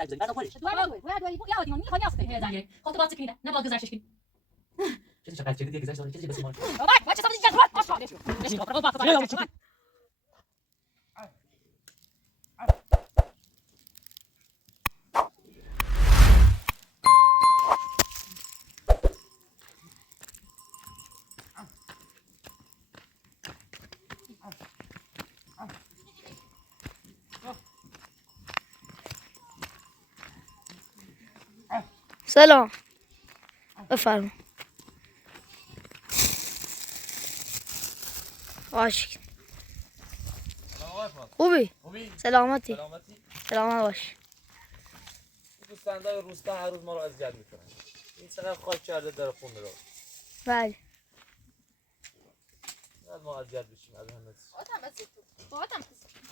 سعی بزنی بعدم خودش دوای یا آدیون میخواد یاسته هی زنگه خودت باز کنید نه باز گذشتش کنید چه چقدر چه دیگه گذشت چه بس ما بابا چه سمت جد باش نشین خب باز سلام بفرما عاشق خوبی؟ سلامتی سلامت باش دوستاندای روستا هر روز ما رو اذیت میکنن این چقدر خاک کرده در خونه رو بله بعد ما اذیت بشیم از همه چیز Потом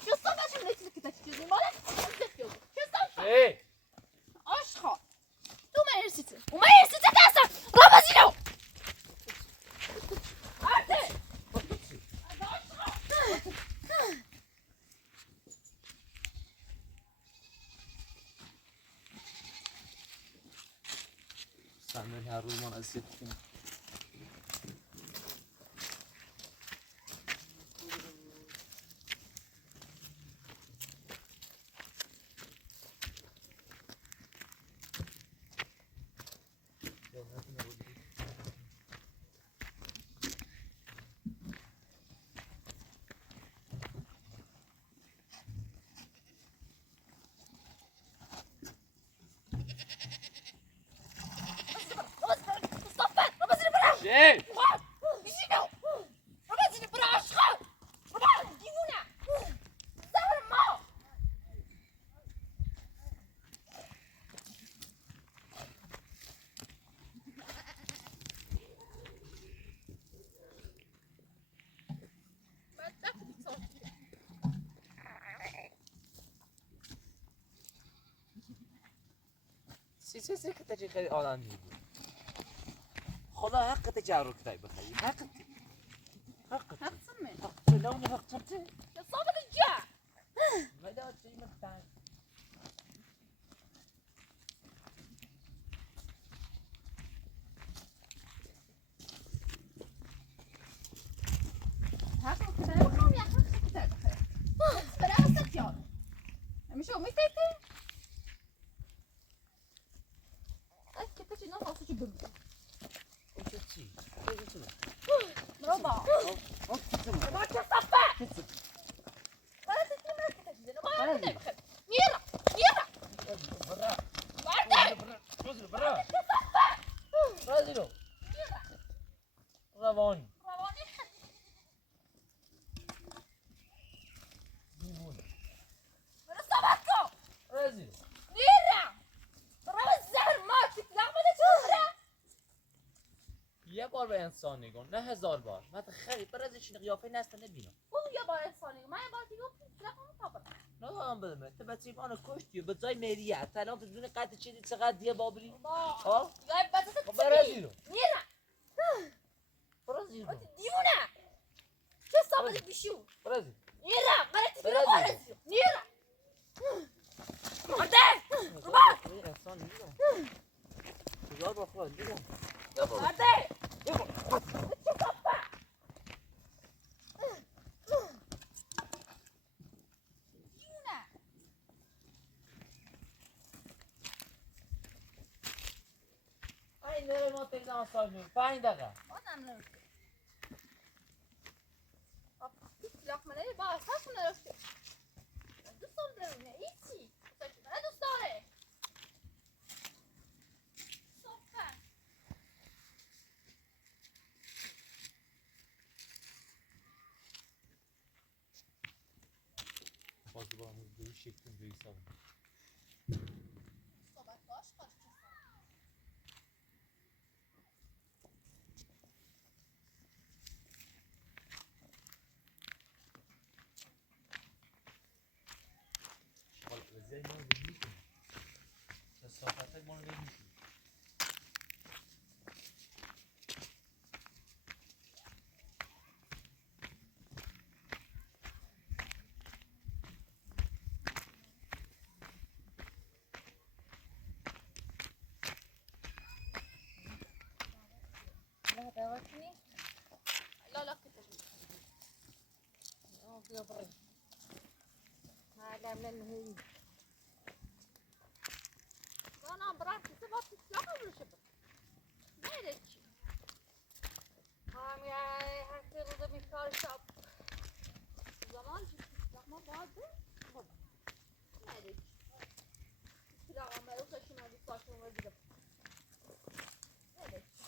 что стало же эти китайские зиморы? ای Ашха. Tu mersiz. O mersiz dersen. Ramazino. Artık. سندن هر روز ما رو اذیت میکنن ای سی که تجی خیلی آدم میگه خدا حق تجارو کتای بخری حق Haksın mı? لون حق تبتي Ya sabırlıca. ما دا شيء مفتاح Hakkı kutaya bakalım ya. Hakkı kutaya bakalım. Beraber satıyor. مش هو مستيتي؟ أكيد تجي نفس شو بقول. انت تشي ايش اسمه برافو. ما تصفى. ولا تجي ما تجي ما تجي. نيرة نيرة. برا بعدين. برا برا رازيلو نيرة. رواني رواني حد. ديموني ولا صبتكم. رازيلو نيرة. برافو الزهر ما تطلع ولا تهرى. یه بار به انسان نگاه نه هزار بار من خیلی برازش قیافه نست نبینم او یه بار انسانی من یه بار دیگه تلفن کابل. نه هم بدم تو بچه منو کشتی به جای مریه الان تو بدون قطع چیزی چقدر دیگه بابری ها یا بس برازیلو نيرة. برازیلو انت ديونة. شو صابت بشو؟ برازیل نيرة قالت لي برازيل. نيرة. بعدين. رباط. انسان نیست هزار بار خواهد دیگه بعدين. ديونة. این نره ما تکزم سال 5 دقیقه بازم نرفته. لقمه با اساس نرفته. دوست دارم ایچی. من دوست داره. صفر. باز با همون دوی شکل دوی سال صحبت باش باش. زي ما بنيجي صفحتك ما بنيجي لا دعوتني لا كتبت يا بري ما دام لانه انا براحتي تبغى تتلاقى ولا شبك ما يدري هم يا هكذا رضا مثال الشعب زمان جبت ما بعد ما يدري لا ما يوصل شنو هذه صار شنو ما يقدر ما يدري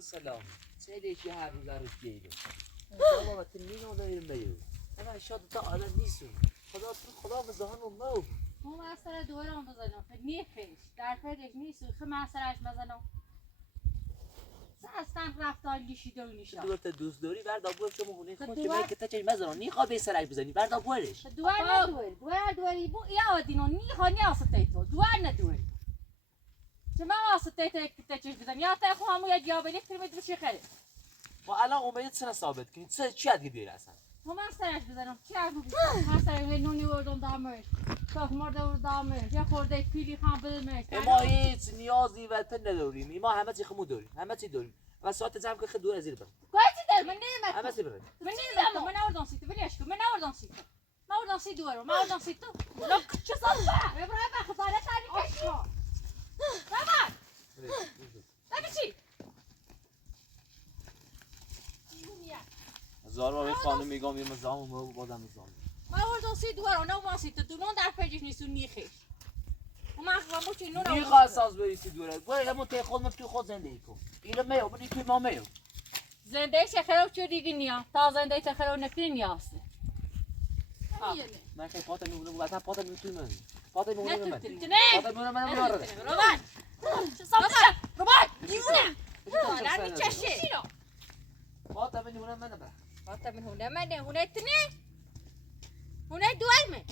سلام سیدی چی هر روز روز گیرم بابا تنین و داریم میو اما شاد تا آدم نیستم خدا بزهان و مو مو مسئله دوران بزنم نیخش در فردش نیست خب مسئلهش بزنم اصلا رفتار لیشی دونیشا تو تا دوست داری بردا بور چون هونه خود که من که تا چه مزران نیخوا به سرش بزنی بردا بورش دوار بو یا دینو نیخوا نیاسته تو دوار ندوری چما واسطه تا چه بزنی یا تا خو همو یا جواب الکتریک بشه خیلی و الان اومدید سر ثابت کنید چی یاد بیاری اصلا مو مسئلهش بزنم چی از رو مسئله نونی وردم دامش صاف مرده وردامش یا خورده پیلی خام بدمش ما هیچ نیازی و تن نداریم ما همه چی خمو داریم همه چی داریم و ساعت جمع که خود دور از زیر برم کویتی در من نمیدونم همه چی برم من نمیدونم من آوردم سیتو ولیش کو من آوردم سیتو ما آوردم سی دورو ما آوردم سیتو لا چه صافه ابراهیم خساره تاری کشی بابا بچی هزار بار خانم میگم یه مزاحم و بازم مزاحم ما آوردم سی دورو نه ما سیتو تو نون در فرجش نیست نیخش و ما خواهم چه نون نیخوا ساز بریسی دوره باید همون تی خود تو خود زندگی کن اینو میو بودی توی ما میو زنده شخرو چه دیگه نیا تا زنده شخرو نکنی نیاسته من که پاتا میمونه بود اصلا پاتا میمونه توی من پاتا میمونه من نه پاتا میمونه من میاره روبان چه صافه روبان دیونه دارم میچشه پاتا میمونه من بره پاتا من هونه تنه هونه دوالمه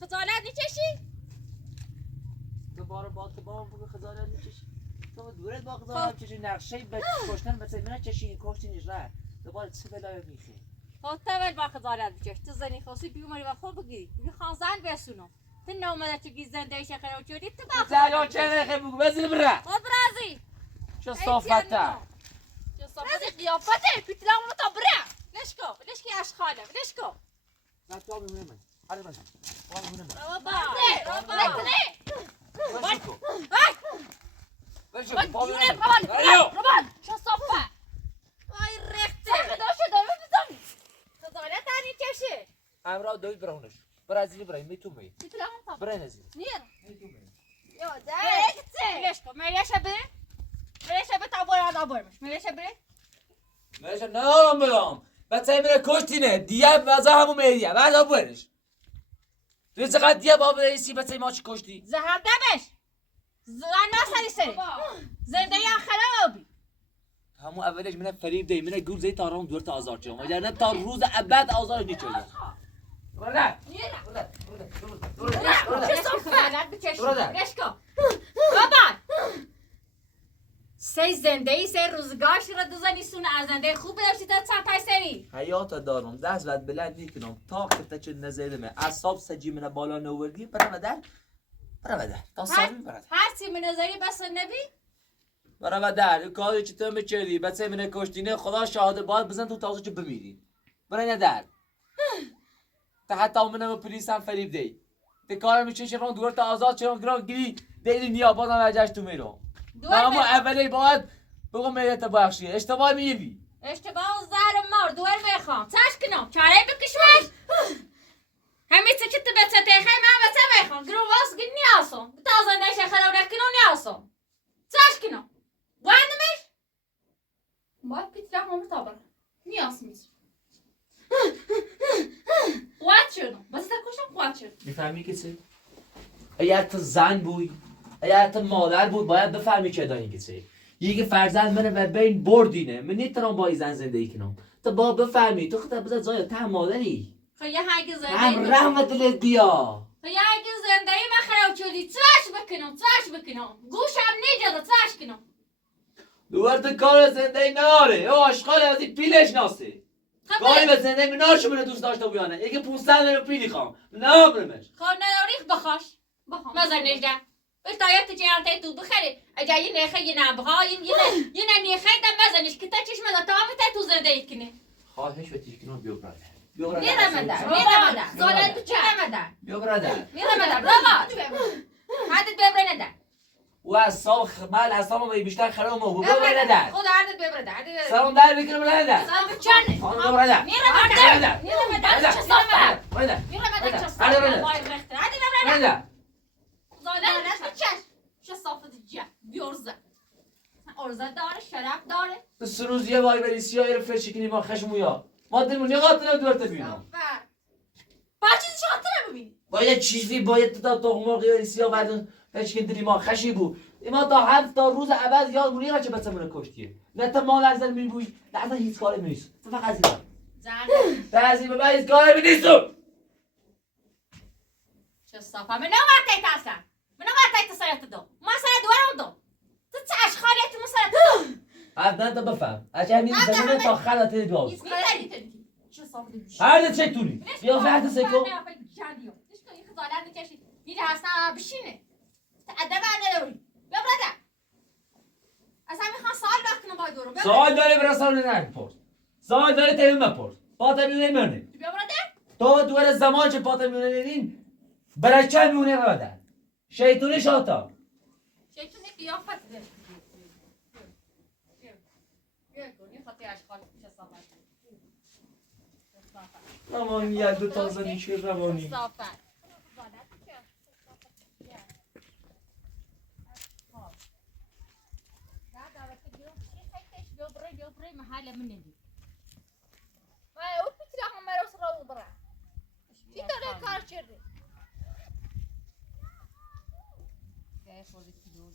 خجالت میچشی دوباره با بگو خجالت میکشی تو دورت با خجالت میکشی نقشه به کشتن مثل من چشی کشتینش راه دوباره چه بلایی میخی تول با خجالت میچش تو زنی خواستی بیومری و خوب بگیری بگی خانزن بسونم تو نومده چگی زنده شخرو چوری تو با زلو چه نخه بگو بزنی بره خود برازی چه صافت تا برازی قیافته پیتلامونو تا بره لشکی اشخاله لشکو نه تو میمونه من هر من تو میمونه من روبان روبان چه صافه وای رخته خداشه داره بزنی خجالت هنی چشه امرا دوید برونش برازیلی برای میتون می پیتلامون تا برای نزید نیر میتون می یا ده لشکو میلیشه به تا برمش میلیشه بره میشه نارم بدم بچه میره کشتینه دیگه وزا همون میدیه بعد برش تو چقدر دیگه با بریسی بچه ما چی کشتی زهر دمش زن سری زنده یا خرابی همون اولش منه فریب دی منه گول زی تارم دور تا آزار چه وگرنه نه تا روز ابد آزار نیچه برده چه صفحه رشکو بابا سی زنده ای سی روزگاش را دوزنی سونه از زنده خوب بدوشی تا چند سری حیات دارم دست ود بلند نیکنم تا کفته چه نزیدمه اصاب سجی منه بالا نوردی برم در تا سامی برد هر چی منظری بس نبی برم در کاری چه تو میچردی بچه منه کشتینه خدا شاهده باید بزن تو تازه چه بمیری برای در تا حتی منم پلیس هم فریب دی te کار میشه شفران دور تا آزاد چرا گران گیری دیدی نیاباد هم ارجعش تو میرو اما اولی باید بگم میره بخشی اشتباه میبی اشتباه و زهر مار دور میخوام چش کنم چاره بکشمش همه چه که بچه تیخه من بچه میخوام گرو واس گی نیاسم تازه نشه خلاو نکنم نیاسم چش کنم باندمش باید پیترم همه تابر نیاسمیز قوات شدم بس کشم قوات شدم میفهمی که چه؟ اگر تو زن بود اگر تو مادر بود باید بفهمی که دانی که چه یکی فرزند منه و بین بردینه من نیترام با این زن زندگی کنم تو با بفهمی تو خدا بذار زای ته مادری خیلی هنگ زندگی هم رحمت دلت بیا خیلی هنگ زندگی من خراب شدی چش بکنم گوشم نیجده چش کنم دوباره تو کار زندگی ناره او آشغال از این پیلش ناسه گاهی به زنده می ناشو من دوست داشته بیانه یکی 500 رو پیلی خوام نه برمش خب نداریخ بخواش مزر نجده بشتاید تجارتی تو بخری اجا یه نخه یه نبغا یه نخه دم بزنش که تا چشم دا تمام تا تو زنده اید کنه خواهش و تیشکنان بیو برادر میرم زالت تو چه مدر بیو برادر میرم راما حدت ببره ندر و اصاب مال اصابم بیشتر خرام و بیو برادر خود عدد ببره سلام در بکرم برادر سلام چنه خانم بیو برادر میرم چه صافه برادر میرم چه صافه وای رخته عدد ببره برادر زالت چه صافه جه بیارزه ارزه داره شرف داره تو سروز یه وای بری سیاه رو فرشکنی ما خشمویا ما دلمون یه قاتل دورت بینم چیزی چه خاطره ببینی باید چیزی باید تا مرغی بری سیاه بعد فرشکن دلی ما خشی بود اما تا 7 تا روز عبد یاد مونی چه بچمون کشتیه نه تا مال ازل میبوی نه اصلا هیچ کاری نیست تو فقط زیبا بعضی به بعضی کاری نیستم چه صافه من نوقتی اصلا من نوقتی سرت دو ما سر دوارم دو تو چه اشخالیت مو سرت دو بعد تا بفهم اگه همین زمین تا خلات دو چه صافه هر چه تولی بیا فرد سکو خجالت میکشی میری اصلا بشینه ادب نداری بیا برادر اصلا میخوام سوال بکنم با دورو سوال داره برسان نپرس سوال داره تیم مپرس پاتم نمیونه بیا برادر تو دوباره زمان چه پاتم نمیونین برای چه میونه برادر شیطونی شاتا شیطونی قیافت ده بیا کنی خاطی اشخال چه صافه روانی یک دو تازه نیچه روانی صافه محل من دي ما او بتري هم مرا سرا وبرا في طريق كار شري كيف ودي كيلو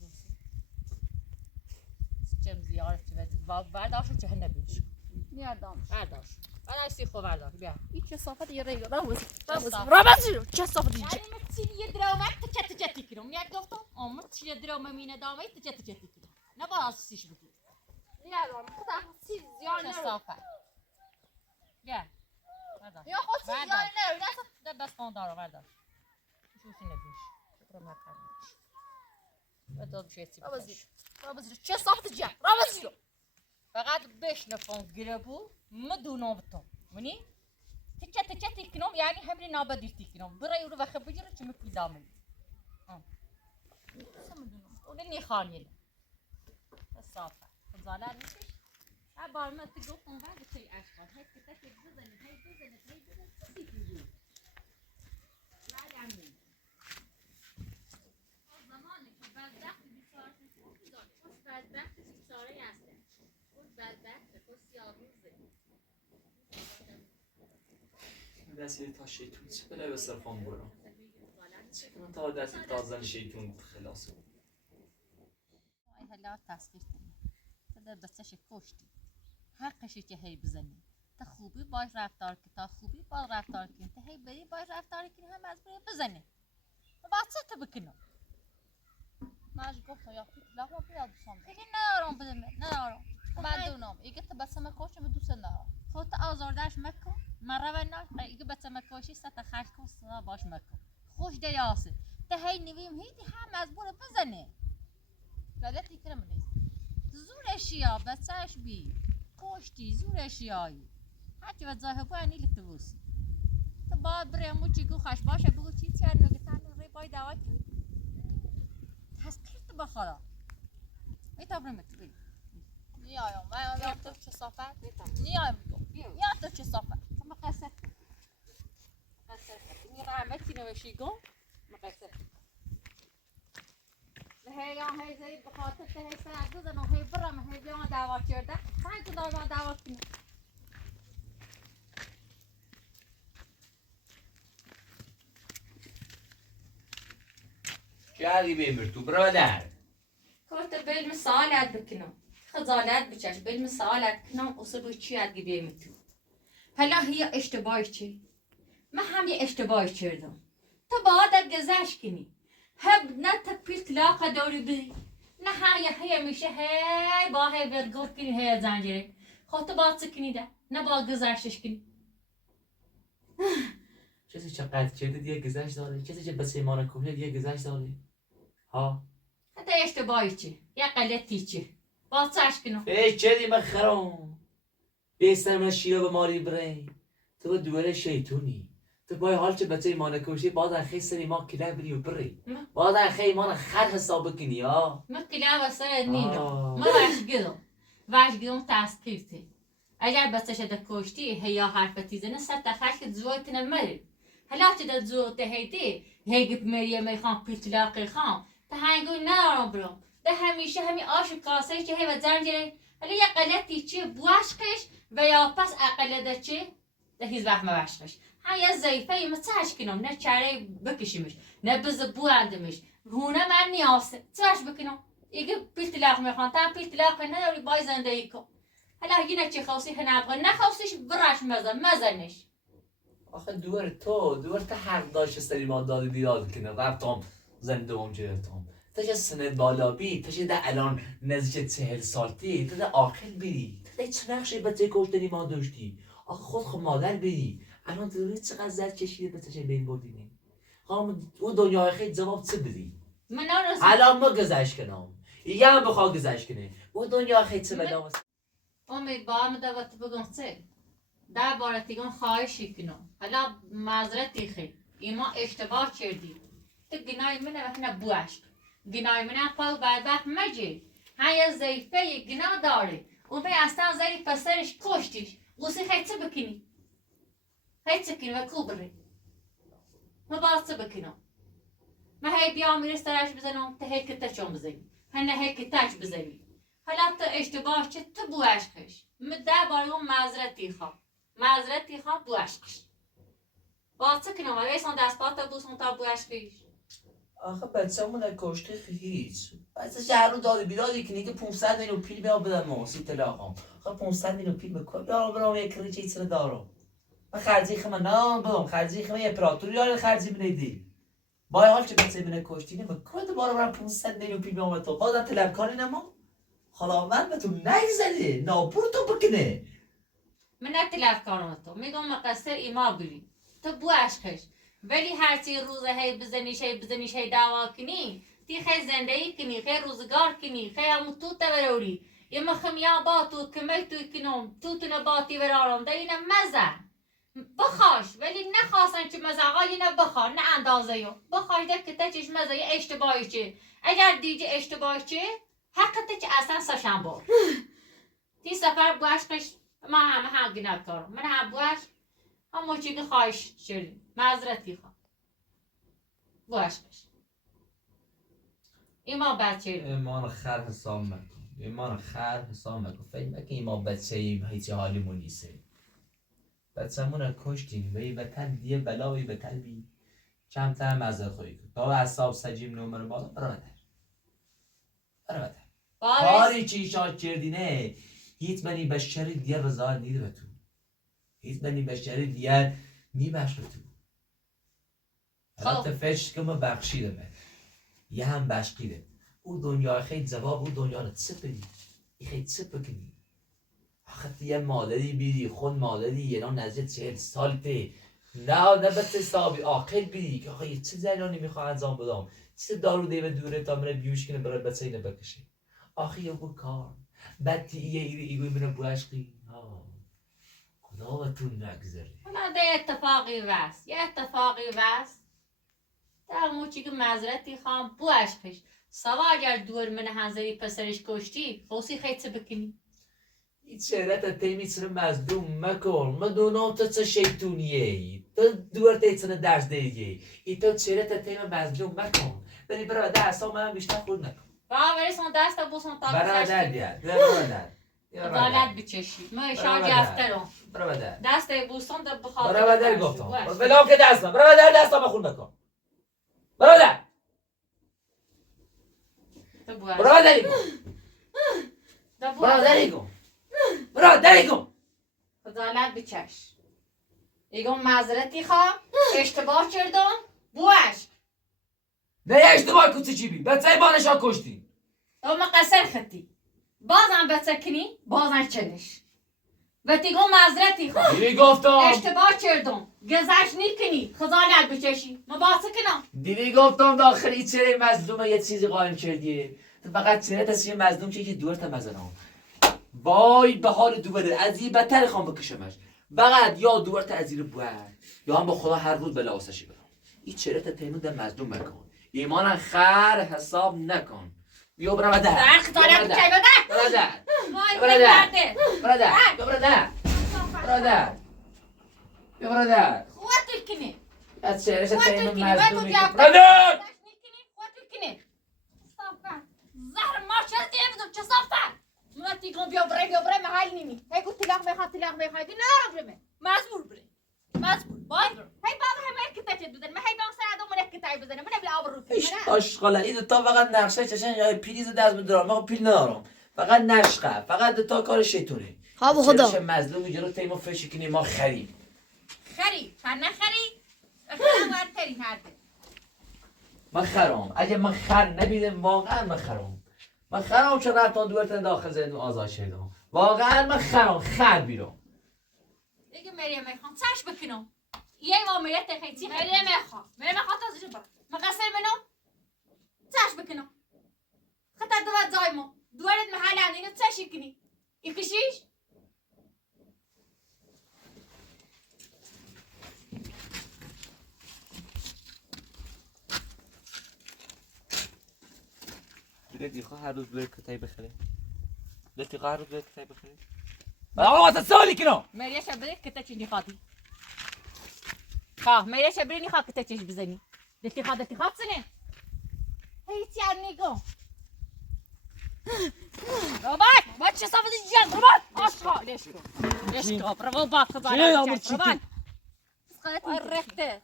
كم زيارة تبت برداشت چه نبیش نيردام برداش انا سيخو برداش بیا هیچ صافت یه ریگو رابط چه صافت یعنی متی یه درامت تچتی کنم یک گفتم متی یه درام مینه دامه تچتی کنم نه باز سیش بگی نيردام خدا چیز زیاد نه صافه بیا برداش یا خود چیز زیاد نه ده بس کن دارو برداش شوشی نبیش شکر مکرمش بدو بشه تی رابط چه صافت جا رابط فقط بشنفون گربو مدونم بتون منی تچتی کنم یعنی همین نابدیتی کنم برای رو وقت بجره چه میپی دامن اونی خانیل صافه خزانه نیست ابار ما تقولون بعد شيء اشغال هيك تكتب بزني هي بزني تيجي لا عمي زمانك بدبخت بیچاره خوش بدبخت بیچاره هسته خوش بدبخت خوش سیاه‌روزه دستی تا شیطون چه بلای به صرفان برم چه کنم تا دستی تازن شیطون خلاص ای هلا تسکیر کنی تا بچه‌ش کشتی حقشی که هی بزنی تا خوبی باش رفتار کنی تا خوبی باش رفتار کنی تا هی بری باش رفتار کنی هم از بری بزنی و بچه تو بکنم ماش گفتم یا خود لغما بیاد دوستم دیگه ندارم بدم ندارم من دونم ایگه تا بسم خوشم دوست ندارم خودت آزاردش مکن مرا و نه ایگه بچه مکاشی ستا خش کن ستا باش مکن خوش دیاسه تا هی نویم هیتی هم از بره بزنه غلطی کردم نیست زورشی ها بچهش بی کشتی زورشی هایی هرچی و زاهبو انی لطبوسی تو باید بره امو چیگو خش باشه بگو چی چه نگه تنو ری بای دعوت کنی تسکیر تو بخورا ایتا برمت بگی نیایم من یا تو چه صافت نیایم یا تو چه صافت تو مقصد این رحمتی نوشی گم مقصد هی یا هی زی بخاطر ته هی سر بزن و هی برم هی بیان دعوت کرده سعی که دعوت کنی کردی بیمر تو برادر کارت بلم سالت بکنم خجالت بچش بلم سالت کنم اصلا چی ادگی بیم تو حالا هی اشتباهی چی من هم یه اشتباهی کردم تو باید گذشت کنی هب نه تپیل طلاق دوری بی نه هی میشه هی با هی ورگوت کنی هی زنجیره خود تو باید سکنی ده نه با گذشتش کنی. کسی چه قطع کرده دیگه گذشت داره، کسی چه بس ایمان کهنه دیگه گذشت داره. ها حتی اشتباهی چی؟ یا غلطی چی؟ باز چش کنم. ای چه مخرم بیستر من شیره به ماری برای تو دوره شیطونی تو بای حال چه بچه ایمان کشی بازن خیلی سری ما کله بری و بری بازن خیلی ایمان خر حساب کنی ها مکلا و سر نینا ما واش گدم تاسکیفتی اگر بسش ده کشتی هیا حرف تیزنه سر تخش زویت نمری هلا چه ده زویت هیدی هیگب مریه میخوام پیتلاقی خام ده هنگوی ندارم برام ده همیشه همی آش کاسه چه هی و زنجره ولی یه غلطی چه بواشقش و یا پس اقل ده چه ده هیز وقت مباشقش ها زیفه یه متعش کنم نه چاره بکشیمش نه بز بواندمش هونه من نیاسته چهش بکنم ایگه پیتلاق میخوان تا پیتلاق نداری بای زندگی کن هلا هگینه چی خواستی هنبغه نخواستیش براش مزنش آخه دور تو حق داشت سری ما دادی بیاد کنه رفتم زنده اون گرفتم تا چه سنت بالا بی تا چه ده الان نزدیک 40 سالتی تا ده آخر بری تا ده چه نقشه بچه کشتنی ما داشتی آخه خود مادر بری الان تو چقدر زد کشیده به چه بین بردینی خواهم او دنیای خیلی جواب چه بدی من الان ما گذشت کنم یه هم بخواه گذشت کنه او دنیا خیلی چه بدام امیدوارم دوت بگم چه در بارتیگان خواهشی کنم حالا معذرتی خیلی ایما اشتباه کردی تو گناه منه وقت نبوشت گناه منه پاو بدبخت مجی های زیفه گناه داره اون پی اصلا زیری پسرش کشتیش غوصی خیلی چه بکنی خیلی چه کنی و کو بری ما باز چه بکنم ما هی بیام میرسترش بزنم تا هی کتش هم بزنی هنه هی کتش بزنی حالا تو اشتباه چه تو بو عشقش در باره اون معذرتی خواه بو عشقش باز چه کنم ولی ایسان دست پات بوسون تا بو عشقش آخه بچه همون کشته هیچ بچه شهر رو داده بیدادی کنی که 500 میلیون پیل بیا بدم موسی تلاقام آخه 500 میلیون پیل بکن بیا برام یک ریچی چیز دارم من خرجی خمه نه بدم خرجی خمه یه پراتوری یاد خرجی بنیدی با حال چه بچه من کشتی نه کد بارو برام 500 میلیون پیل بیام تو بازم طلبکاری نما حالا من به تو نگذلی ناپور تو بکنه من نتلف کنم تو میگم مقصر ایما بلی تو بو عشقش ولی هرچی روزه هی بزنیش هی دعوا کنی تی خیلی زندگی کنی خیلی روزگار کنی خیلی همون تو تبروری یه مخمیا با تو کمی توی کنم تو نباتی برارم ده اینه مزه بخواش ولی نخواستن چه مزه آقای نه بخوا نه اندازه یو بخواش ده که تچش مزه یه اشتباهی چه اگر دیجه اشتباهی چه حقته چه اصلا ساشن بار تی سفر بو عشقش ما همه حقی نکارم من هم بو عشق همون چی که خواهش شدیم معذرتی خواه بو عشقش ایما بچه ایمان خر حساب مکن ایمان خر حساب مکن فکر مکن ایمان بچه ایم هیچی حالیمون نیسته بچه همون کشتیم وی بتن دیه بلا وی بتن بی کمتر مزه خویی کن تا اصاب سجیم نومر بالا برا بتن کاری چی شاد کردینه هیچ منی بشری دیگه رضا نیده به تو هیچ منی بشری دیگه نیبش به تو حالا تفش که ما بخشیده به یه هم بشقیده او دنیا خیلی جواب او دنیا رو چه بدی خیلی چه بکنی آخه یه مادری بیدی خود مادری یه نام نزدیک 40 سال پی نه به تصابی آخر بیدی که آخه چه زنانی میخواه انجام بدم چه دارو دیوه دوره تا منه بیوش کنه برای بچه اینه بکشه آخه یه بو کار بدی یه ایگوی منه بو عشقی خدا و تو نگذاری حالا ده اتفاقی وست یه اتفاقی وست در موچی که مذرتی خواهم بو عشقش سوا اگر دور من هنزری پسرش کشتی خوصی خیلی بکنی این چهرت تیمی چرا مزدوم مکن مدونم تو چه شیطونیه تو دور تیچنه درس دیگه ای تو چهرت تیم مزدوم مکن بری برای درس ها من بیشتر خود نکن برای سون دست بوسون تا برادر بیاد برادر عدالت بچشی ما اشار جفترم برادر دست بوسون ده بخاطر برادر گفتم بلام که دستم برادر دستم خود نکن برادر برادری کن برادری کن برادری کن عدالت بچش ایگم معذرتی خواه اشتباه کردم بوش نه اشتباه کسی چی بی بچه بانشا کشتی تو مقصر خطی بازم بچه کنی بازم چنش و تیگو معذرتی خواه دیدی گفتم اشتباه کردم گذشت نیکنی خزانت بکشی مباسه کنم دیدی گفتم داخل این چهره مظلومه یه چیزی قایم کردیه تو فقط چهره تصویر مظلوم که یکی دورت مزنم وای به حال دوباره از این بدتر خوام بکشمش فقط یا دورت از این باید یا هم با خدا هر روز بلا واسشی برم این چهره تیمون در مظلوم مکن ایمان خر حساب نکن بیا برم در در خزانت بکی بده برادر وای برادر. برده برادر بیا برادر برادر بیا برادر خواتو کنی از چهرش خواتو تیمون کنی مظلومی وقت برادر گذشت نیکنی خواتو کنی صافت زهر ما چه دیدم چه صافت ما تیگو بیا برای محل نیمی هی گو تلاق بخواد دی نه برمه مزبور بره مزبور باید برم هی بابا هم مرکتت بزنم هی بابا سر ادام مرکتای بزنم من بلا آب رو کنم آشغاله این تا فقط نقشه چشن یا پیریز دست بدارم من پیل ندارم فقط نشقه فقط تا کار شیطونه ها به خدا. چه مظلومی جلو تیمو فشی کنی ما خریم خری چند نخری خرم ورتری هرده من خرام اگه من خر نبیدم واقعا من خرام من خرام چون رفتان دورتن داخل زندون آزاد شدم واقعا من خرام خر بیرم دیگه مریم میخوام چش بکنم یه معاملت خیلی مریم میخوام تازه برم مقصر منو چش بکنم خطر دوات زایمو دوارت محل عندینو چشی کنی یکشیش لطیقا هر روز بره کتایی بخره لطیقا هر روز بره کتایی بخره آقا واسه سالی کنم مریم شبری کتا چی نخوادی خواه مریم شبری نخواد کتا چش بزنی لطیقا سنه هیچی نگو رابط باید چه صافت جن رابط آشقا لشکا برو با خزانه رفته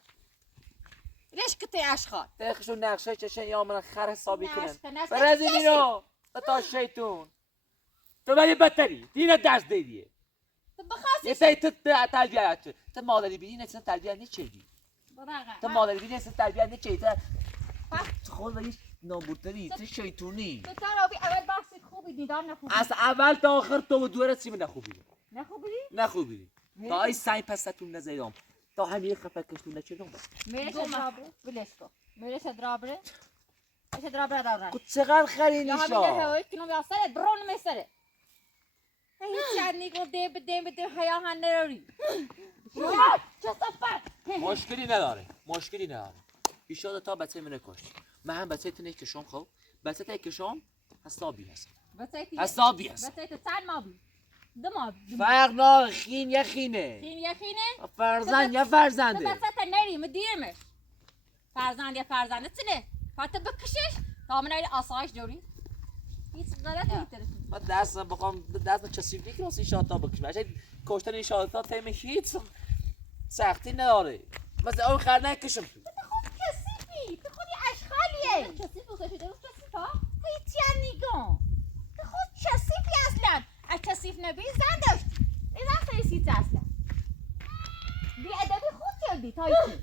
ليش كنت اشخاص تاخشو نقشه چشن یا من خر حسابی کنن نقشه برازی اینو تا شیطون تو ولی بدتری دینه درس دیدیه یه سایی تو تربیه هست تو مادری بیدی نسان تربیه نچیدی تو مادری بیدی نسان تربیه نچیدی تو خود ولی نابورتری تو شیطونی تو رابی اول بحث خوبی دیدار نخوبی از اول تا آخر تو دو رسیم نخوبی نخوبی تا ای سعی پستون نزیدم تا همین خفه کشتون نچیدم میرش درابره بلش کو میرش درابره ايش درابره دارن تو چقدر خرینی یا همین شا هوای کنم یا سرت برون میسره هیچ یعنی کو ده حیا هن نروی چه صفت مشکلی نداره ایشالا تا بچه منه کشت من هم بچه تونه کشم خب بچه تا کشم حسابی هست حسابی هست بس چند ما بی دو ما فرق نه خین یا خینه خین یخینه فرزند یا تو فرزنده بس نری مدیرمه فرزند یا فرزنده تنه فاته بکشش تا من ایل آسایش جوری هیچ غلطی نیست من دست بخوام دست چسیب نکنم این شاتا بکشم اگه کشتن این شاتا تیم هیچ سختی نداره مثلا اون خر نکشم تو کسیفی تو خودی اشغالیه کسیف بکشی درست کسیفا هیچ یعنی نگم تو خود کسیفی اصلا از کسیف نبی زن داشتی این زن سریسیت اصلا بی ادبی خود کردی تا ایتی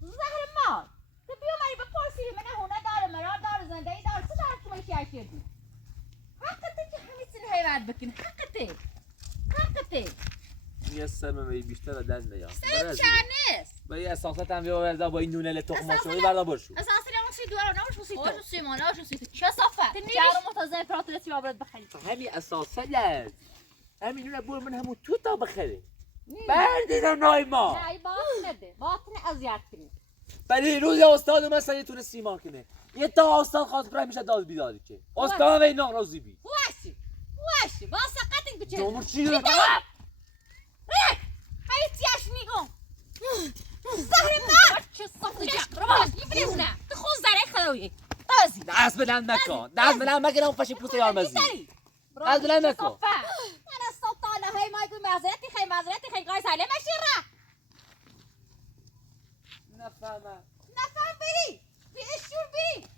زهر مار تو بیا منی بپرسی من هونه داره مرار داره زندگی داره تو داره تو ملکی کردی حقته که همیتون حیوان بکن حقته یه سرمه بیشتر و دست نیام سرم چانست با یه اساسات هم بیا بردا با این نونه تخم شوی بردا برشو اساسا نموسی دوارا نموسی تو آشو سیمان آشو سیمان چه صفت چهارو متازه پراتلتی بابرد بخری همین اساسا لد همین نونه بور من همون تو تا بخره بردیدم نای ما نه ای باطن نده باطن اذیت کنی ولی روز استاد من سری تونه سیمان کنه یه تا استاد خواست برای میشه داد بیداری که استاد و ناراضی بی واشی با سقطنگ بچه جمهور چی داره ریک هیتیاش میگم زهر ما چه صفت جا رباش یبریزنا تخوز زره خلوی تازی دست بلند مکن اون فشی پوست یار مزی دست بلند مکن انا السلطانه هی ما يقول معذرتي خي قايس عليه ماشي را نفهمم نفهم بری اشور بری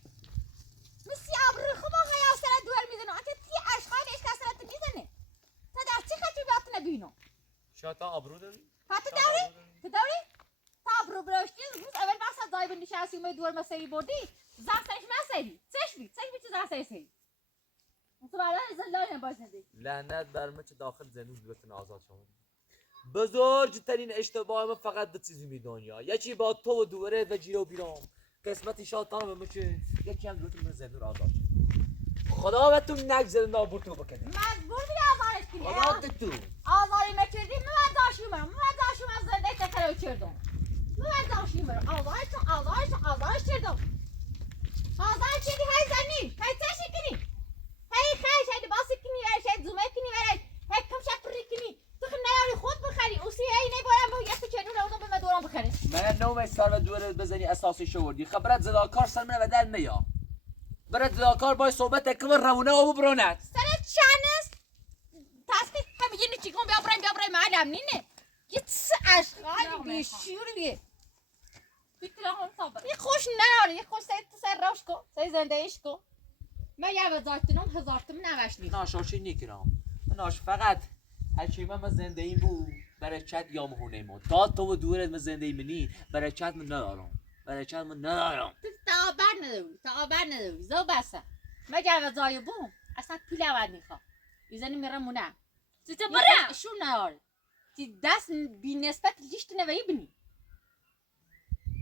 مسی ابرو خما هيا سر دوار میزنه انت تی اشغال ايش كسرت میزنه تا در چی خطی بات نبینو شاتا آبرو داری؟ تو داری تا ابرو براشتی روز اول بحث دای بندی شاسی می دوار مسری بردی زاستش مسری چش بی چه زاستش تو بعدا زندان بازندی لعنت بر من که داخل زندون بتون آزاد شما. بزرگترین اشتباه من فقط دو چیزی می دنیا، یکی با تو و دوره و جیرو بیرام قسمتی شاطان به که یکی هم دوتون من زندون آزاد شد. خدا بهتون نگذره نابودتون بکنه. مجبور بودی آزارش کنی خدا تو آزاری میکردی من داشتم از زنده تکرار کردم من داشتم آزارش کردم آزارش کردی هی زنی هی تشی کنی هی خیش هی باسی کنی هی زومه کنی هی کم شپری کنی تو که نیاری خود بخری اوسی هی نبارم با یک چنون اونو به من دوران بخری من نوم سر و دوره بزنی اساسی شوردی خبرت زداکار سر من و در نیا برات زداکار باید صحبت اکمل روونه آبو برانت سرت چانست تاسکی همینجی نیچیکون بیا برای معلم نینه یه چه اشغالی بیشوریه یه خوش ناره یه خوش سر روش کن سر زنده ایش کن من یه وزارتنم هزارتم نوشنی ناشاشی نیکرام ناش فقط هرچی من زنده این بود برکت یا مهونه ما تا تو و دورت من زنده منی برکت من ندارم تا نداری زو بسه من یه وزای بوم اصلا پیله ود نیخواه ایزنی میرم مونه تو برم شو ناره تی دست بی نسبت لیشت نوی بینی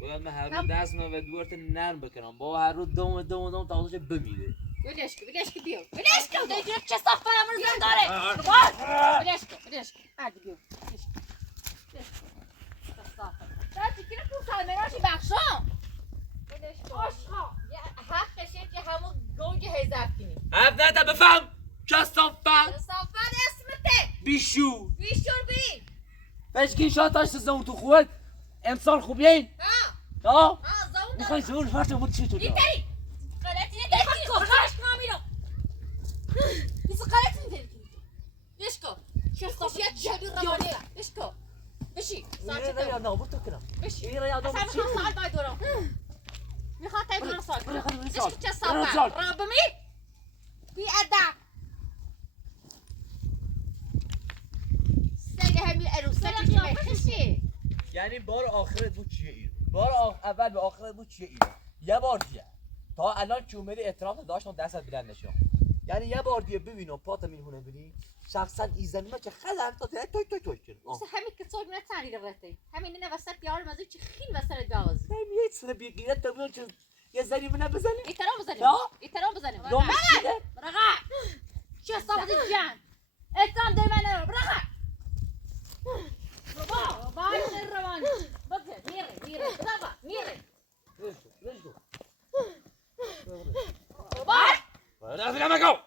باید من هر رو دست من و دورت نرم بکنم با هر رو دوم تا آزاش بمیره ولش کن بیو ولش کن دیگه چه صاف برام رو زن داره ولش کن بعد بیو دادی که تو سالمناشی بخشام ولش کن آشها حقشه که همون گنگ هزار کنی هفته بفهم کستافت صافت اسمته بیشو بیشور بی فشکی شاتاش زون تو خود امسال خوبین ها زون میخوای زون فرشو بود چی تو نیتری غلطی نداری خواهش کنم اینو نیست غلطی نداری بیش کن شخصیت جدی روانیه بیش کن بشی ساعت یا نابود تو کنم بشی این را یادم اصلا چی میخوام ساعت باید دورم میخوام تایی برم ساعت بیش کن چه برم صافت ساعت. را بمی بی ادب سیده همین عروسه چی میخشی یعنی بار آخرت بود چیه این بار اول به آخرت بود چیه این یه بار دیگه تا الان که اومدی اعتراف داشتم دستت بلند نشم یعنی یه بار دیگه ببینم پاتم این هونه ببینی شخصا این زمینه که خیلی تا توی کنم مثل همین که صبح نتانی رفته همین نه وسط بیار مزه چی خیلی وسط بیاوازی یه سر بیگیرت تو بیان که یه زنی منه بزنی احترام بزنیم لا. احترام بزنیم دو مشکله برقا چه صافت جان احترام دی منه برقا بابا روان بگه میره بابا میره رشدو بابا رفت نمکو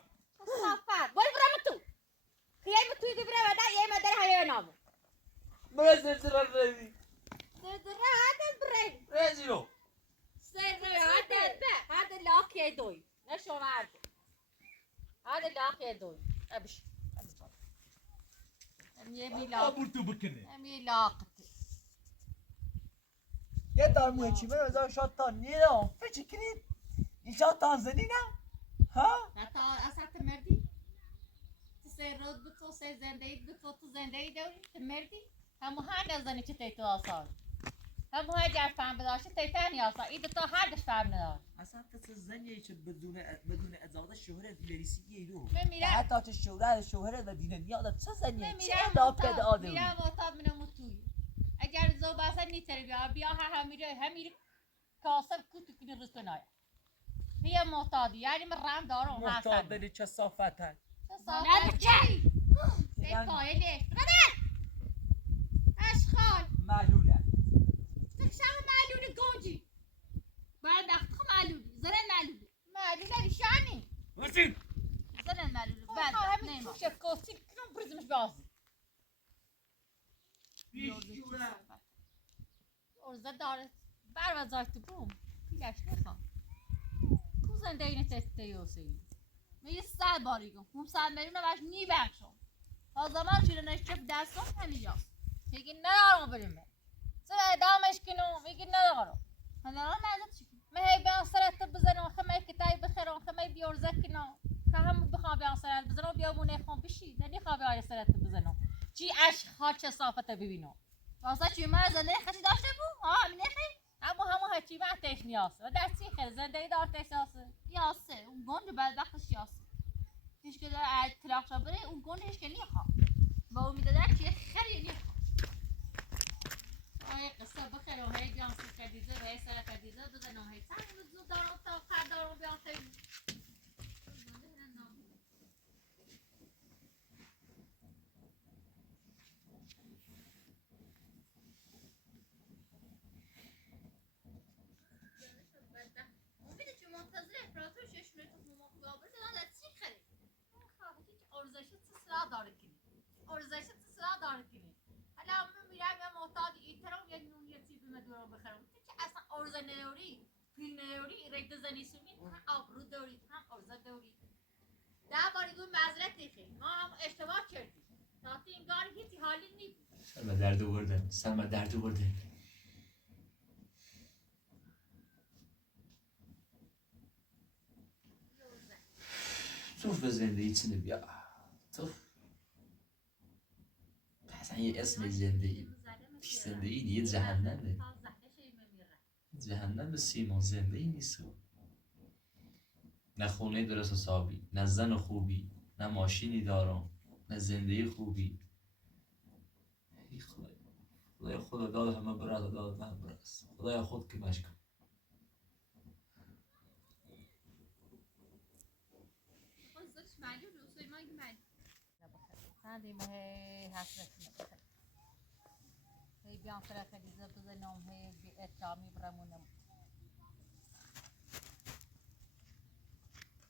صافت باید برم تو خیلی توی دی برم ادا یه مدر هایی نامو مرسل سر رفتی سر هاتت بریم رشدو سر هاتت هذا لاقي دوي نشو عارف هذا لاقي دوي ابش يبي لاقي آبورتو بکنه يبي لاقي یه دارموه چی من از شاد تا نیرم فکر کنید اینجا تانزانی نه ها حتی اصلا تمردی سر رود بتو سر زندگی بتو تو زندگی دوری تمردی همو هر نزنی که تیتو آسان همو هر جر فهم بداشت تیتانی آسان ایده تو هر دش فهم ندار اصلا کسی زنیه که بدون ازاده شهرت لیریسی ایرو من میرم حتی که شهرت و دین نیاد چه زنیه من چه میرم داپد آدمی میرم واتاب منم توی اگر زو باسا نیتری بیا هم میره کاسب کوتو کنی رسونای بیا معتادی یعنی من رم دارم محتاط حسن داری چه صافت هست صافت چی؟ سی فایلش برادر اشخال معلوله تکشم معلول گنجی باید اختخ معلولی زرن معلولی شانی وسیم زرن معلولی بعد نیما شکوسی کنم برزمش بازی ارزه داره بر وزایت بوم پیلش نخوام کو زندگی نتسته یوسی من یه 100 باری گم 500 میلیون رو باش میبخشم تا زمان چیره نشچف دستم همیجاست میگی ندارم بریم سر ادامش کنم میگی ندارم ندارم معنی چی من هی بیان سرت بزنم خمه کتایی بخیرم خمه بیارزه کنم که هم بخوام بیان سرت بزنم بیابونه خون بشی ننی خواه بیان سرت بزنم چی اشخا چه صافت ببینم واسه چی من زنده خشی داشته بو ها من نخی همو هچی من تش نیاسه و دستی خیلی زندگی دار تش یاسه اون گنج بدبختش یاسه هیچ که داره تلاق بره اون گونه هیچ که نیخواه با امید داره که خیلی نیخواه آه قصه بخیر و هی بیان سر کدیزه و هی سر کدیزه بزن و هی سر زود دارم تا خر دارم بیان خیلی امید چه منتظر افراتور شش متر مقابل دادن چی خری ارزشت سلا داره کنی ارزشت سلا داره کنی حالا من میرم یه محتاج ایترم یه نون یه چیزی مدورم بخرم تو که اصلا ارزه نیوری پول نیوری رید زنی سومی هم آبرو دوری هم ارزه دوری ده باری گوی مزرعه تیخی ما هم اشتباه کردیم تاتی این گاری هیچی حالی نی سلمى درد ورده سلمى درد ورده توف به زندگی چی نبیا توف اصلا یه اسم زندگی زندگی دیگه جهنمه جهنم سیما زندگی نیست نه خونه درست حسابی نه زن خوبی نه ماشینی دارم نه زندگی خوبی ای خدای خدا داد همه برات داد من برس خدای خود که مشکل خندیم هی حسرت میکنم هی بیان سر خدیزه بزنم هی بی اترامی برمونم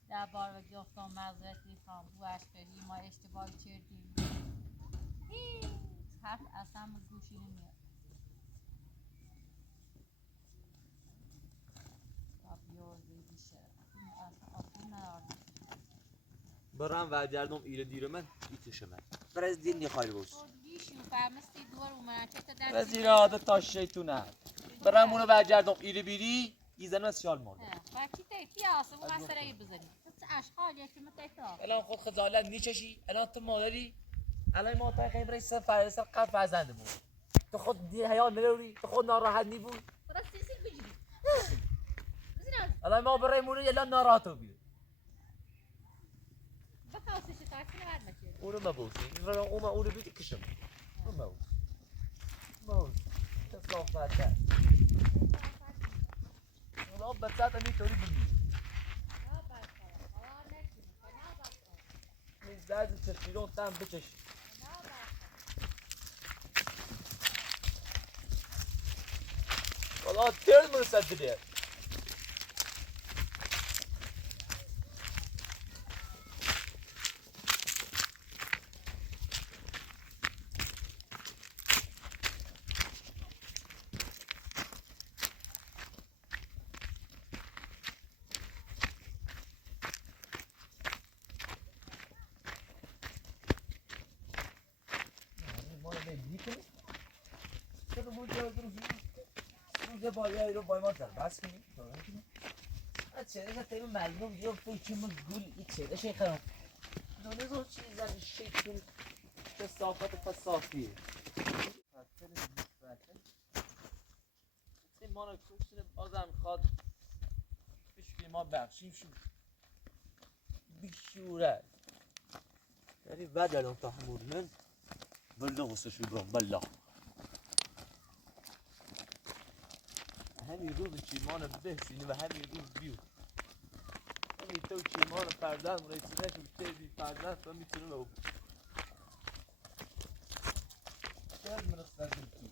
ده بار گفتم معذرتی خواهم بو اشکری ما اشتباهی کردیم هیچ حرف اصلا گوشی نمیاد بیار بیدی شد اصلا آسون ندارد برام برگردم ایره دیره من ایتشه من برای دین نخواهی روز بیشی و فهمستی دور و منچه تا در برای زیر عادت تا شیطونه برام اونو برگردم ایره بیری یزنم از شال مانده بچی تیفی آسه و مسئله بزنی تو اشغال یکی متیتا الان خود خجالت میچشی الان تو مادری الان ما تا خیلی برای سر قد فرزندمون تو خود دی حیال نلوری تو خود ناراحت نیبود برای سیسیل بجیری الان ما برای مونو الان ناراحتو بید بخواستش تاکسی نبرد مچه اونو مبوسی اونو بیدی کشم اونو مبوس تصافت هست اونا بچت میتونی بگیری این درد چشیرون تم بچشی والله ترد مرسد بده روز باید رو باید ما در بس کنیم چه تیم معلوم یه فکر گل این چه شیخم دونه زور چیز زن شیطون کثافت فصافیه این ما رو کشتیم بازم خواد بشکی ما بخشیم شو بیشوره یعنی بعد الان تحمل من بلده غصه شو برام بلا همین روز چیمان بهسینی و همین روز بیو همین تو چیمان فرزند رسیده شو چیزی فرزند و میتونه به او شاید مرسد میتونه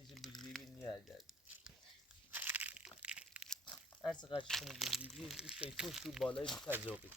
چیزی بجیبی نیاید هر چقدر شما بجیبی این شیطون تو بالای بیشتر ذوقی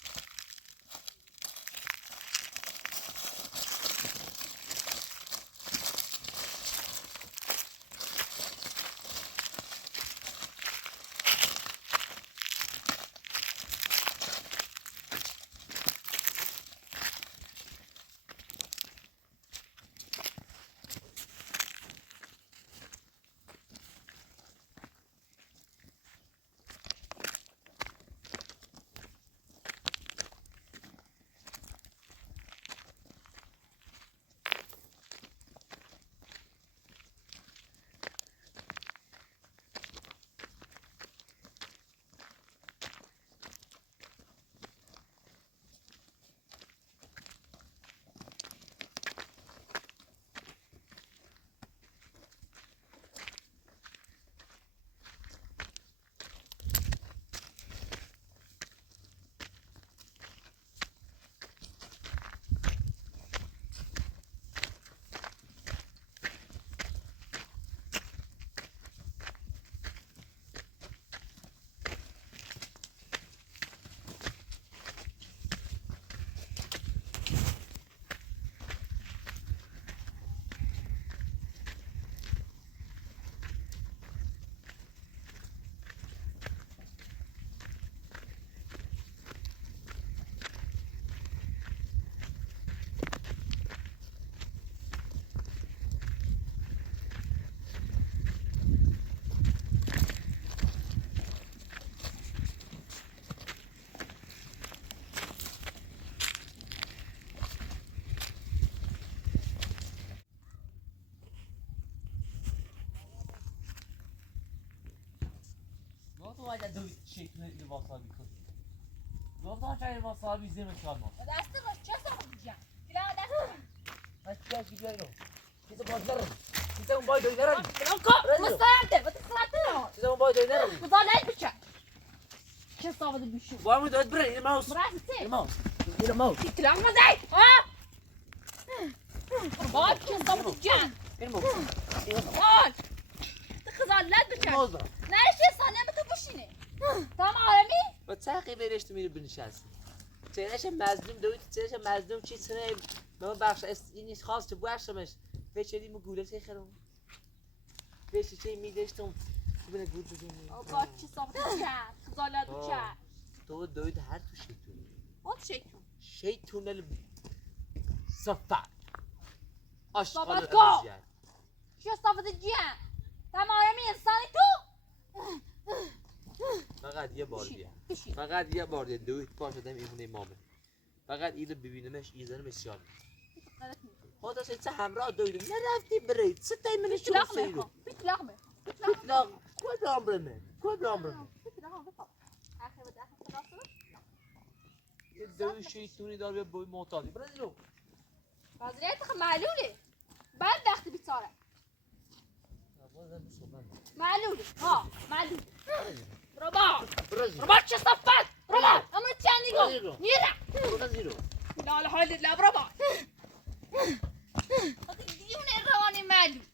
تو باید دوید شیطون این واسابی کنی گفتم چه این واسابی زیمه کارما دسته باش چه ساخت میشم کلا دسته من چیکار کی بیارم کیسه باز دارم کیسه اون باید دارم برانکو مستعده بتخلطنا کیسه اون باید دارم مطالعه بشه چه صافت بیشو با هم داد بره این ماوس براسته این ماوس این ماوس تلعب مزاي ها بال چه صافت جان این ماوس بال تخزالات بشه ماوس نرشی سالم تو بشینه تمام عالمی با تاقی برش تو میره بنشستی چهرش مظلوم دوید چهرش مظلوم چی سنه من بخش این نیست خواست تو بخشمش بچری مو گوله چه خرم بچی چه میدشتم تو بنا گول بزنی بال چه صافت جان خزالات بشه تو دوید هر تو شیطونی اون شیطون شیطون الصفا اشغال صفات کو. الازیان چه صافت جان تمام عالمی انسانی تو فقط یه بار دیگه بشین فقط یه بار دیگه دوید پاش دادم ایمونه امامه فقط اینو ببینمش ایزنم بسیار خدا سه همراه دویدم نرفتی برید سه تایمنش چون بیتلاق سیرو میخوام بیتلاق میخوام بیتلاق کوی برامبرمه کوی برامبرمه بیتلاق میخوام آخه بده آخه خلاص یه دوی شیطونی دار به بوی معتادی برد اینو وضعیت معلوله بعد وقت بیچاره معلوله ها معلول ربا ربا چه صفت ربا اما چند نگو نیره لا لا حال لا ربا دیونه روانی معلول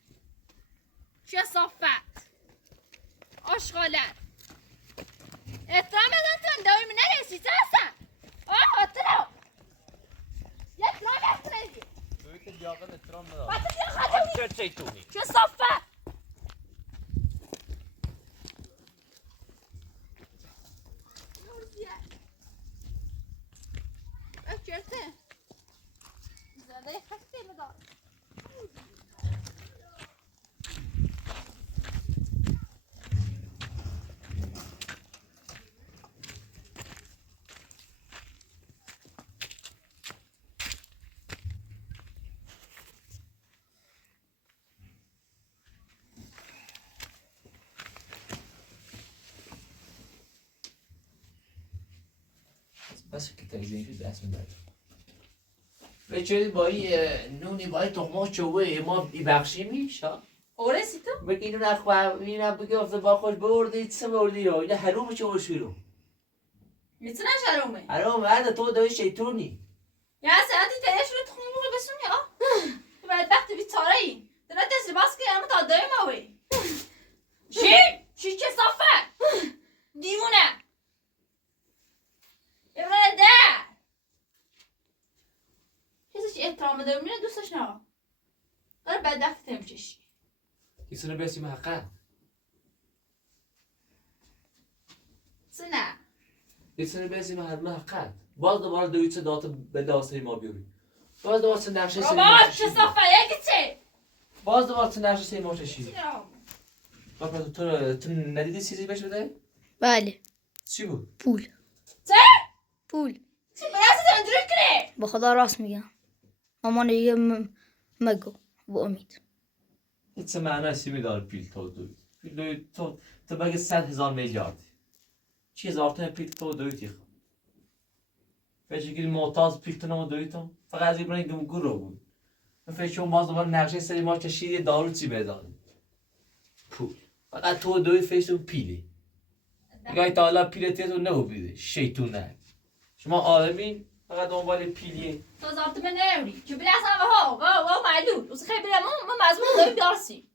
چه صفت اشغالت احترام ازتون دوی من نرسی سرسن احترام یه احترام احترامی دوی که لیاقت احترام نداره بطه دیگه خواهد چه شیطونی چه صفت چرته زنده خسته مدار بس که تجزیه شد دست می‌برد. بچه با این نونی با این تخمه چوبه ما بخشی میشه. اورسی تو؟ بگی اینو نخواه اینو بگفته با خوش بردید سه بردی رو اینو حرومه چه ورشی رو میتونه شرومه حروم هذا تو دوی شیطونی یا ساعتی تهش رو تخمون رو بسونی تو بدبخت بیچاره ای دارم دست لباس کنم تا دایم اوی چی چه صافه دیوونه ببره در کسی چی احترام داره میره دوستش نه داره بدبخت تمچشی کسی بسیم حقا نه کسی بسیم حقا باز دوباره دویت دات به داسته ما بیاری باز دوباره چه نقشه سری ما بابا چه صافه یکی چه باز دوباره چه نقشه سری ما چشی چی دارم باز تو ندیدی چیزی بهش بده؟ بله چی بود؟ پول چه؟ پول چی براسه تندرک کنه به خدا راست میگم مامان دیگه مگو با امید هیچ معنی سیمی داره پیل تو دوید پیل دوید تو بگه 100,000 میلیارد چی هزار تا پیل تو دوید یخ فکر کنی معتاز پیل تو نمو دوید تو فقط از این برای گروه بود من فکر کنم باز دوباره نقشه سری ما کشید یه دارو چی بدانه پول فقط تو دوید فکر کنم پیلی نگاه تا حالا پیل تیتو نهو بیده شیطونه شما آدمی فقط دنبال پیلیه تو زابط من نمیری که بلی اصلا و معلول واسه خیلی بلی ما مزمون داریم بیارسی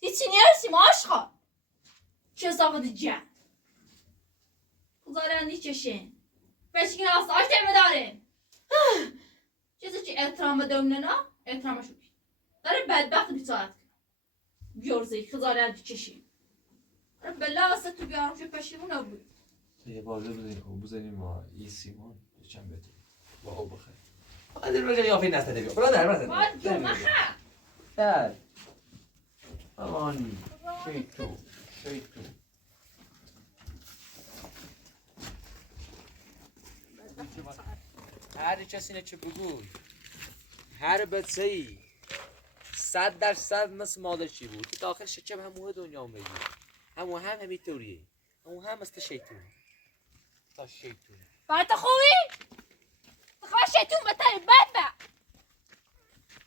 هیچی نیارسی ما عشقا چه صافت جن خزاره اندی چشن بشکین آستاش تیمه داره چیزی چی احترام دومنه نه احترامشو بی داره بدبخت بیتارت بیارزی خزاره اندی چشن داره بلا واسه تو بیارم شو پشیمون نبود یه بار بزنیم ما این سیمان چند بهتون با او بخیر فقط این رجا یافی نستده بیا برادر باید جو مخه در امانی شیطون هر کسی نه چه بگوی هر بچه‌ای 100% مثل مادرشی بود که تا آخر شکم هموه دنیا میگی همین طوریه هم مثل شیطون تا شیطونه بعد خوبی؟ بخواه شیطون بتری بد با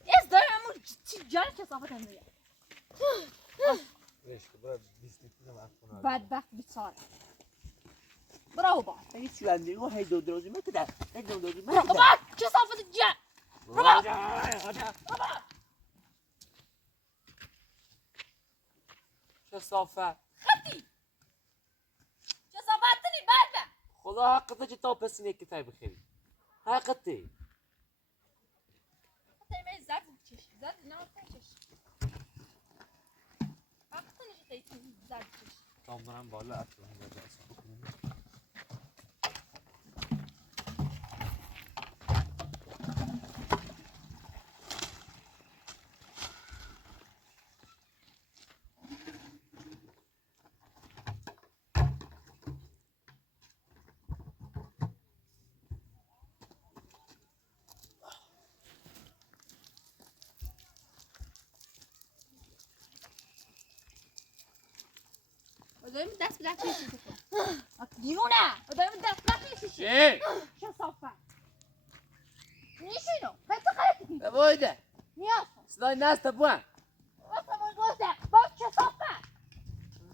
ایز دارم همون چی جان که صافت هم میگه بدبخت بیچاره برو با اگه چوندی رو هی دو درازی مکده برو با چه صافت جان برو با چه صافت خطی چه صافت تنی بد با خدا حقته که تا پسینه که تای بخیری حقته خطی من زرد چشی زرد نه چشی حقته نشته زرد چشی tam دارم بالا اتون داریم دست به دست میشیم دیونه داریم دست به دست میشیم چه صافه نیشینو بسه خیلی ببایده نیاز صدای نست بوان واسه من گوزه باز چه صافه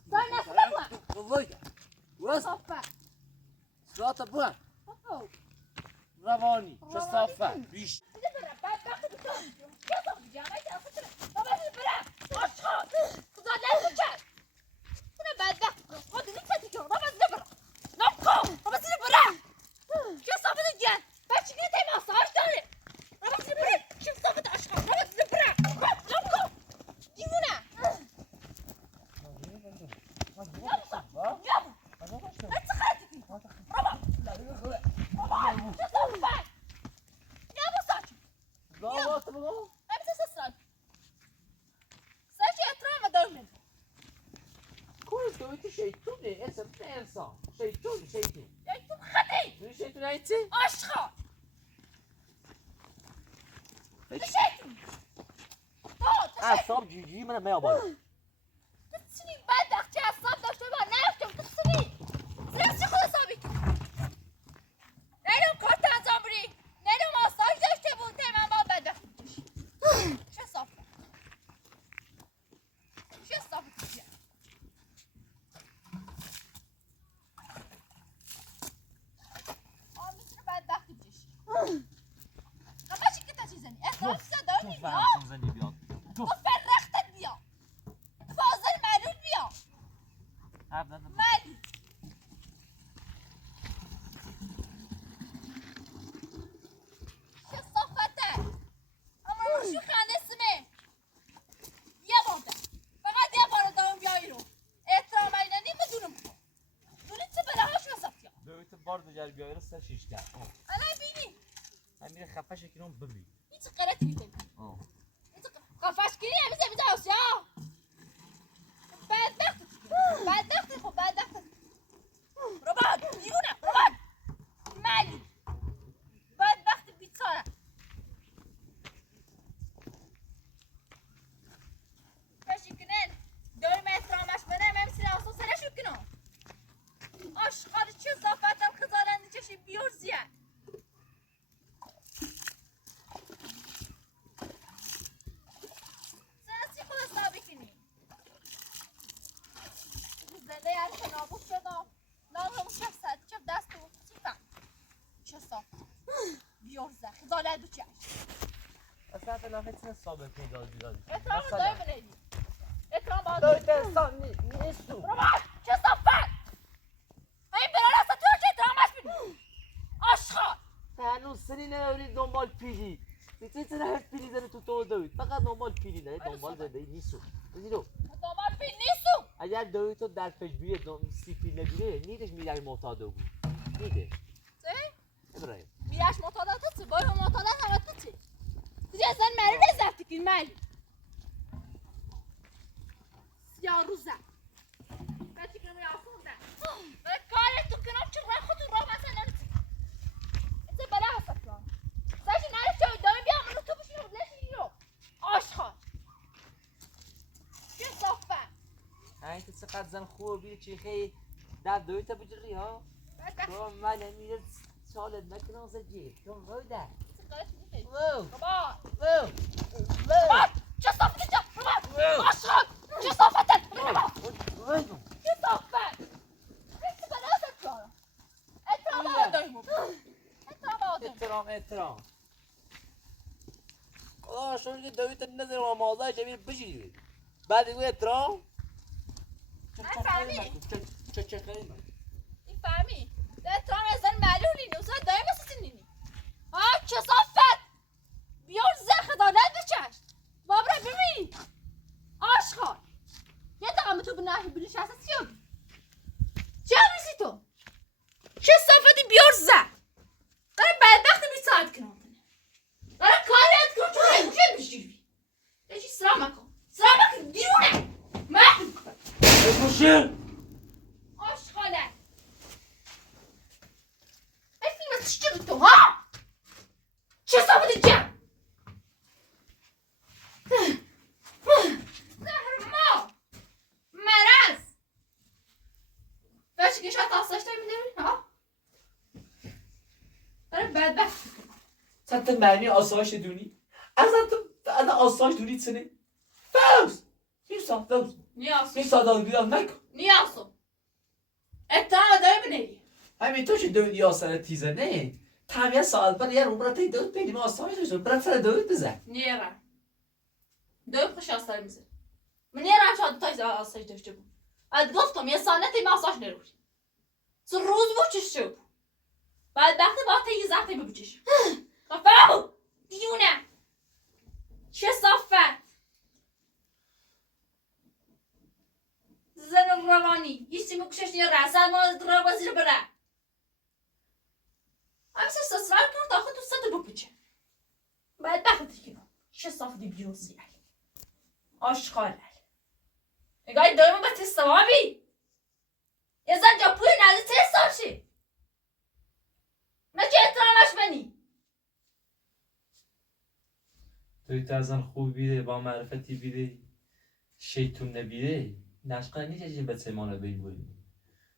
صدای نست بوان ببایده وست صافه صدای بوان صافه روانی چه صافه بیش دیگه داره بدبخت بکنم چه صافه جامعه که اصلا بابا برم آشخان خدا لحظه کرد کنه بدبخت خود نیستی که بابا برم نبکن بابا برم چه صافه جن بچه که تیم آساش داره بابا برم چه صافه آشخان بابا برم نبکن دیوونه شیطونه اسم انسان شیطون شیطون خطی شیطون ایتی؟ آشخان شیطون اعصاب جیجی من میابالا تسنی بدبخت چه اصاب داشته با نفتم تسنی زیست چه خود حسابی نیدم کارت انجام بری نیدم آساش داشته بود تیمن با بدبخت چه صافه چه صافه تیجه میتونه بدبختی بجشی اما چی که تا چیزنی احساس داری تو نمیاد فرق زنی بیاد تو فرخ بیایره سر 16 الان بینی همین خفش کنم ببین هیچ غلطی نیست قفش گیری همیشه آسیا بدبخت خب بدبخت رباط دیوونه رباط مالی بدبخت بیچاره فشی کنن داریم احترامش برم همسی آسو سرشو کنم آشقال چه زافتم خزارنده چشی بیور زیاد سنسی خود حسابی کنی زنده یعنی نابود شدم نامم شفت چپ دست و چیپم چه صاف بیور زد خزارنده دو چش اصلا فلافه چه ثابت پیدا دیدادی احترام رو داری بلیدی احترام باید دویت انسان نیستو رباط چه صافت این برای اصلا تو که احترامش بدی آشقال هنوز سنی نمیبینی دنبال پیلی میتونی چرا هفت پیلی داره تو دوید فقط دنبال پیلی داره دنبال زنده نیستو بزیرو دنبال بین نیستو اگر دوید تو در پجبیه سی پیل نبیره نیدش میرای معتاده بود نیده چه؟ ابراهیم میراش معتادات چه؟ باید معتادات همه تو چه؟ دیگه اصلا مرو رزفتی کن مالی سیاه روزه بچه کنم یاسونده برای کارت تو کنم چه رای خودتون را مثلا نرسی چه بله هست کنم ساشی نرس چه دامی بیام منو تو بشین رو بلشی رو آشخان چه صافه این تو چقدر زن خوب بیده چی خیلی در دویت بجری ها تو من امیر سالت نکنم زجی تو رویده واو رباط واو رباط چه صافه چه رباط آشخان چه صافه واو چه صافه چه بله هست کنم اترام باید دایمون اترام باید دایمون احترام شما که دویت نظر و مازای جمعی بجری بعد دیگه احترام نفهمی چه خیلی این فهمی اترام ازن معلولی نوزا دایم اساسی نینی چه صافت بیار زخ دانت بچش بابره ببین آشخال یه دقیقه تو بناهی بلیش اساسی هم چه همیسی تو چه صافتی بیار زخ داره بدبخت بی ساعت کنم داره کاریت کن تو رای موشت بشیری یه چی سلام مکن بیرونه محل بشه آشخاله بفیلم از چی تو ها چه صافتی جمع زهرما مرز بچه که شاید آساش داری میداری ها داره بدبخت صد معنی آسایش دونی از آسایش دونی چنه فوز نیسا فوز نیاسو نیسا داد بیدم نکن نیاسو اتحام داری بنهی همین تو که دوید یاسر تیزه نه تامیه ساعت بعد یه روبرا تی دوید بینیم آسایش داشت برای فر دوید بزن نیره دوی خوش آستار میزه من نیرم شاید تایز آسایش داشته بود اد گفتم یه سانت این آسایش نروشی سو روز بوچش شو بعد وقتی با تیگی زختی ببوچش خفاو دیونه چه صافت زن روانی هیچی مکشش نیه رسل ما را بازی رو بره همسه سسرال کنم تا خود تو ست بپوچه بعد بخواه کنم چه صاف دی بیوزی آشقال نگاهی دایما به تستوابی یه زن جا پوی نزد تستاب شی نه که احترامش بنی دوید ازن خوب بیده با معرفتی بیده شیطون نبیده نشقه نیچه جه بچه مانه بین بودی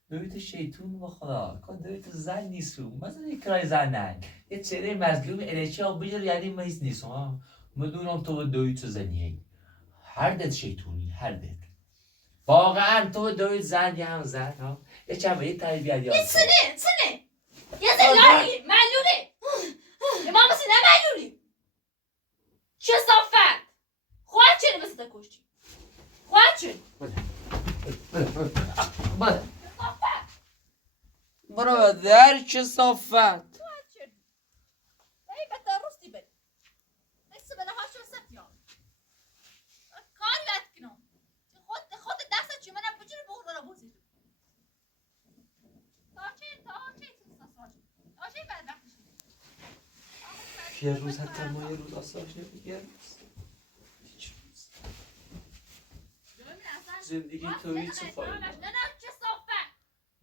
دوید شیطون با خدا که دوید زن نیستو مثلا یک کرای زن نه یه چهره مزگوم انرژی ها بجر یعنی مهیز نیستو مدونم تو دوید تو زنیه هر دت شیطونی هر دت واقعا تو دوید زن یه هم زن ها یه چند یه تایی بیاد یاد یه سنه یه زلانی معلولی یه ماما سنه معلولی چه صافت خواهد چنه بسه تا کشتی خواهد چنه بله برو در چه صافت خواهد چنه ای بتا رستی بری بسه بله هاشو ستیان کاری بد کنم خود دست چی منم بجور بغل را بوزید تا چه سساس یه روز حتی ما یه روز آسایش نمیگه زندگی توی چه فایده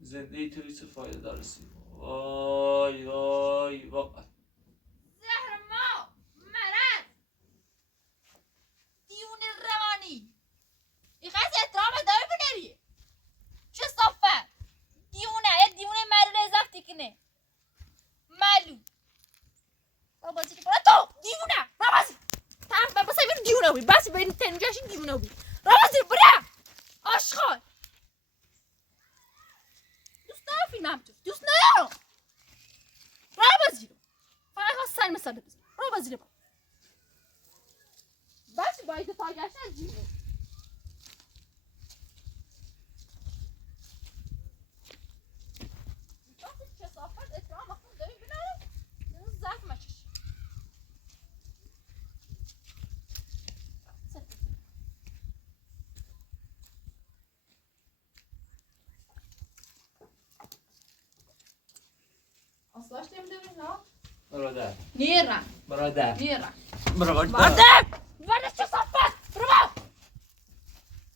زندگی توی چه فایده داره سیما وای وای واقعا زهر ما مرض دیون روانی این قضیه احترام داره بنری چه صفت دیونه یه دیونه معلوله زفتی کنه معلوم بابا زیر برا تو دیونه رابازی تم بابا سایبر دیونه بی بس برین تنجاشی دیونه بی رابازی برا آشخال دوست دارم فیلم هم دوست ندارم رابازی رو فقط خواست سر مثال بزن رابازی رو با بس باید تا گشتن دیونه کثافت احترام اصلا داری بناره زخم مچش اصلاش نمیده نه برادر نیرم برادر نیرم برادر برادر برادر چه صفت برو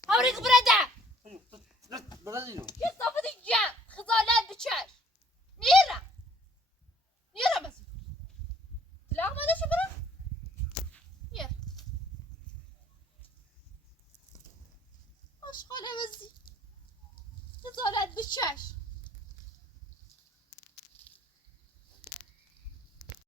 هاوریک برادر برادر چه صفت جمع خزالت بچش نیرم نیرم بس تلاقم هذا شو برا نیر آشغال وزی خزالت بچش